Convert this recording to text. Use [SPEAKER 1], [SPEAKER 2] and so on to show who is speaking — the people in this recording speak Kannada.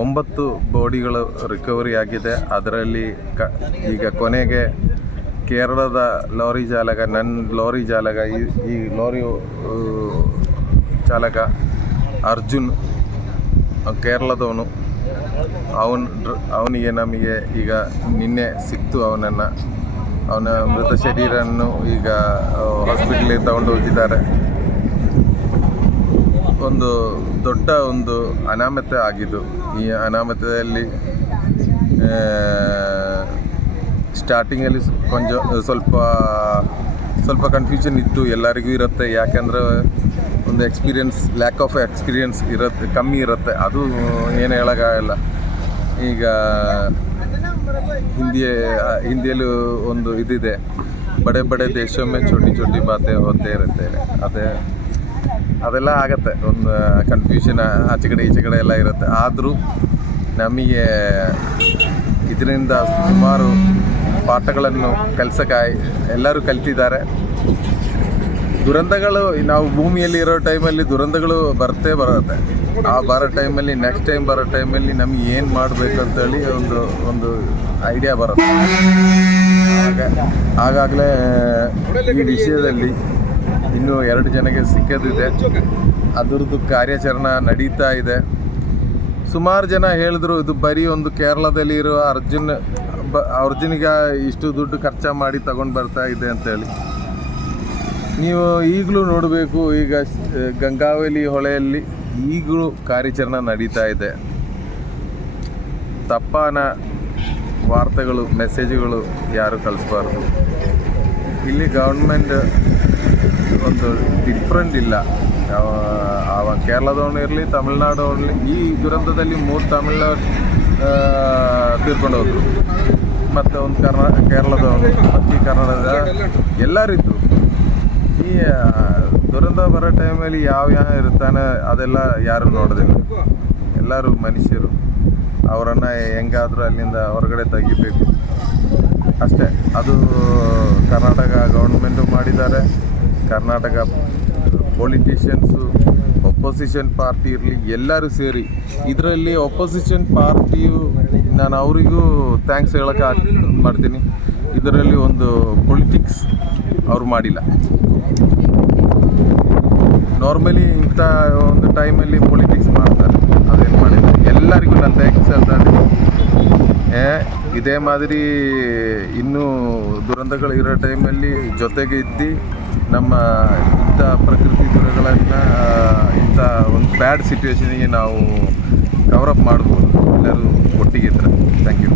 [SPEAKER 1] ಒಂಬತ್ತು ಬಾಡಿಗಳು ರಿಕವರಿ ಆಗಿದೆ. ಅದರಲ್ಲಿ ಕ, ಈಗ ಕೊನೆಗೆ ಕೇರಳದ ಲಾರಿ ಚಾಲಕ ನನ್ನ ಲಾರಿ ಚಾಲಕ ಈ ಲಾರಿ ಚಾಲಕ ಅರ್ಜುನ್, ಕೇರಳದವನು. ಅವನ ಅವನಿಗೆ ನಮಗೆ ಈಗ ನಿನ್ನೆ ಸಿಕ್ತು ಅವನನ್ನು. ಅವನ ಮೃತ ಶರೀರನ್ನು ಈಗ ಹಾಸ್ಪಿಟ್ಲಿಗೆ ತಗೊಂಡು ಹೋಗಿದ್ದಾರೆ. ಒಂದು ದೊಡ್ಡ ಒಂದು ಅನಾಮತೆ ಆಗಿದ್ದು. ಈ ಅನಾಮತದಲ್ಲಿ ಸ್ಟಾರ್ಟಿಂಗಲ್ಲಿ ಕೊಂಚ ಸ್ವಲ್ಪ ಸ್ವಲ್ಪ ಕನ್ಫ್ಯೂಷನ್ ಇತ್ತು. ಎಲ್ಲರಿಗೂ ಇರುತ್ತೆ. ಯಾಕೆಂದರೆ ಒಂದು ಎಕ್ಸ್ಪೀರಿಯನ್ಸ್ ಲ್ಯಾಕ್ ಆಫ್ ಎಕ್ಸ್ಪೀರಿಯನ್ಸ್ ಇರುತ್ತೆ, ಕಮ್ಮಿ ಇರುತ್ತೆ. ಅದು ಏನು ಹೇಳೋಕ್ಕಾಗಲ್ಲ. ಈಗ ಹಿಂದಿ ಹಿಂದಿಯಲ್ಲೂ ಒಂದು ಇದಿದೆ. ಬಡೆ ಬಡೆ ದೇಶ ಮೇ ಚೋಟಿ ಚೋಟಿ ಬಾತೆ ಹೋಗ್ತಾ ಇರುತ್ತೆ. ಅದೇ ಅದೆಲ್ಲ ಆಗತ್ತೆ. ಒಂದು ಕನ್ಫ್ಯೂಷನ್ ಆಚೆ ಕಡೆ ಈಚೆ ಕಡೆ ಎಲ್ಲ ಇರುತ್ತೆ. ಆದರೂ ನಮಗೆ ಇದರಿಂದ ಸುಮಾರು ಪಾಠಗಳನ್ನು ಕಲಿಸೋಕೆ ಎಲ್ಲರೂ ಕಲ್ತಿದ್ದಾರೆ. ದುರಂತಗಳು, ನಾವು ಭೂಮಿಯಲ್ಲಿ ಇರೋ ಟೈಮಲ್ಲಿ ದುರಂತಗಳು ಬರ್ತೇ ಬರುತ್ತೆ. ಆ ಬರೋ ಟೈಮಲ್ಲಿ ನೆಕ್ಸ್ಟ್ ಟೈಮ್ ಬರೋ ಟೈಮಲ್ಲಿ ನಮ್ಗೆ ಏನು ಮಾಡಬೇಕು ಅಂತೇಳಿ ಒಂದು ಒಂದು ಐಡಿಯಾ ಬರುತ್ತೆ. ಆಗ, ಆಗಾಗಲೇ ಈ ವಿಷಯದಲ್ಲಿ ಇನ್ನೂ ಎರಡು ಜನಕ್ಕೆ ಸಿಕ್ಕದಿದೆ ಅದರದ್ದು ಕಾರ್ಯಾಚರಣೆ ನಡೀತಾ ಇದೆ. ಸುಮಾರು ಜನ ಹೇಳಿದ್ರು, ಇದು ಬರೀ ಒಂದು ಕೇರಳದಲ್ಲಿ ಇರೋ ಅರ್ಜುನ್, ಬ, ಅರ್ಜುನಿಗೆ ಇಷ್ಟು ದುಡ್ಡು ಖರ್ಚು ಮಾಡಿ ತಗೊಂಡು ಬರ್ತಾ ಇದೆ ಅಂತೇಳಿ. ನೀವು ಈಗಲೂ ನೋಡಬೇಕು, ಈಗ ಗಂಗಾವಲಿ ಹೊಳೆಯಲ್ಲಿ ಈಗಲೂ ಕಾರ್ಯಾಚರಣೆ ನಡೀತಾ ಇದೆ. ತಪ್ಪಾನ ವಾರ್ತೆಗಳು, ಮೆಸೇಜ್ಗಳು ಯಾರು ಕಳಿಸ್ಬಾರ್ದು. ಇಲ್ಲಿ ಗೌರ್ಮೆಂಟ್ ಒಂದು ಡಿಫ್ರೆಂಟ್ ಇಲ್ಲ. ಯಾವ ಅವ ಕೇರಳದವನು ಇರಲಿ ತಮಿಳ್ನಾಡು ಇರಲಿ ಈ ದುರಂತದಲ್ಲಿ ಮೂರು ತಮಿಳ್ನಾಡು ತೀರ್ಕೊಂಡು ಹೋದರು ಮತ್ತು ಒಂದು ಕರ್ನಾ ಕೇರಳದವನು ಕರ್ನಾಟಕದ ಕನ್ನಡದ ಎಲ್ಲರಿದ್ದರು ಈ ಆ, ದುರಂತ ಬರೋ ಟೈಮಲ್ಲಿ ಯಾವ ಯಾವ ಇರ್ತಾನೆ ಅದೆಲ್ಲ ಯಾರು ನೋಡೋದಿಲ್ಲ. ಎಲ್ಲರೂ ಮನುಷ್ಯರು. ಅವರನ್ನು ಹೆಂಗಾದರೂ ಅಲ್ಲಿಂದ ಹೊರಗಡೆ ತೆಗಿಬೇಕು. ಅಷ್ಟೇ. ಅದು ಕರ್ನಾಟಕ ಗೌರ್ಮೆಂಟು ಮಾಡಿದ್ದಾರೆ. ಕರ್ನಾಟಕ ಪೊಲಿಟಿಷಿಯನ್ಸು ಒಪೊಸಿಷನ್ ಪಾರ್ಟಿ ಇರಲಿ ಎಲ್ಲರೂ ಸೇರಿ. ಇದರಲ್ಲಿ ಒಪೊಸಿಷನ್ ಪಾರ್ಟಿಯು ನಾನು ಅವರಿಗೂ ಥ್ಯಾಂಕ್ಸ್ ಹೇಳೋಕೆ ಮಾಡ್ತೀನಿ. ಇದರಲ್ಲಿ ಒಂದು ಪೊಲಿಟಿಕ್ಸ್ ಅವರು ಮಾಡಿಲ್ಲ. ನಾರ್ಮಲಿ ಇಂಥ ಒಂದು ಟೈಮಲ್ಲಿ ಪೊಲಿಟಿಕ್ಸ್ ಮಾಡ್ತಾರೆ. ಅದೇನು ಮಾಡಿಲ್ಲ. ಎಲ್ಲರಿಗೂ ನಾನು ಥ್ಯಾಂಕ್ಸ್ ಹೇಳ್ತಾ ಇದ್ದೀನಿ. ಏ, ಇದೇ ಮಾದರಿ ಇನ್ನೂ ದುರಂತಗಳು ಇರೋ ಟೈಮಲ್ಲಿ ಜೊತೆಗೆ ಇದ್ದು ನಮ್ಮ ಇಂಥ ಪ್ರಕೃತಿ ದುರಗಳನ್ನು ಇಂಥ ಒಂದು ಬ್ಯಾಡ್ ಸಿಚುವೇಶನಿಗೆ ನಾವು ಕವರಪ್ ಮಾಡ್ಬೋದು. ಎಲ್ಲರೂ ಒಟ್ಟಿಗೆ ಇದ್ರೆ. Thank you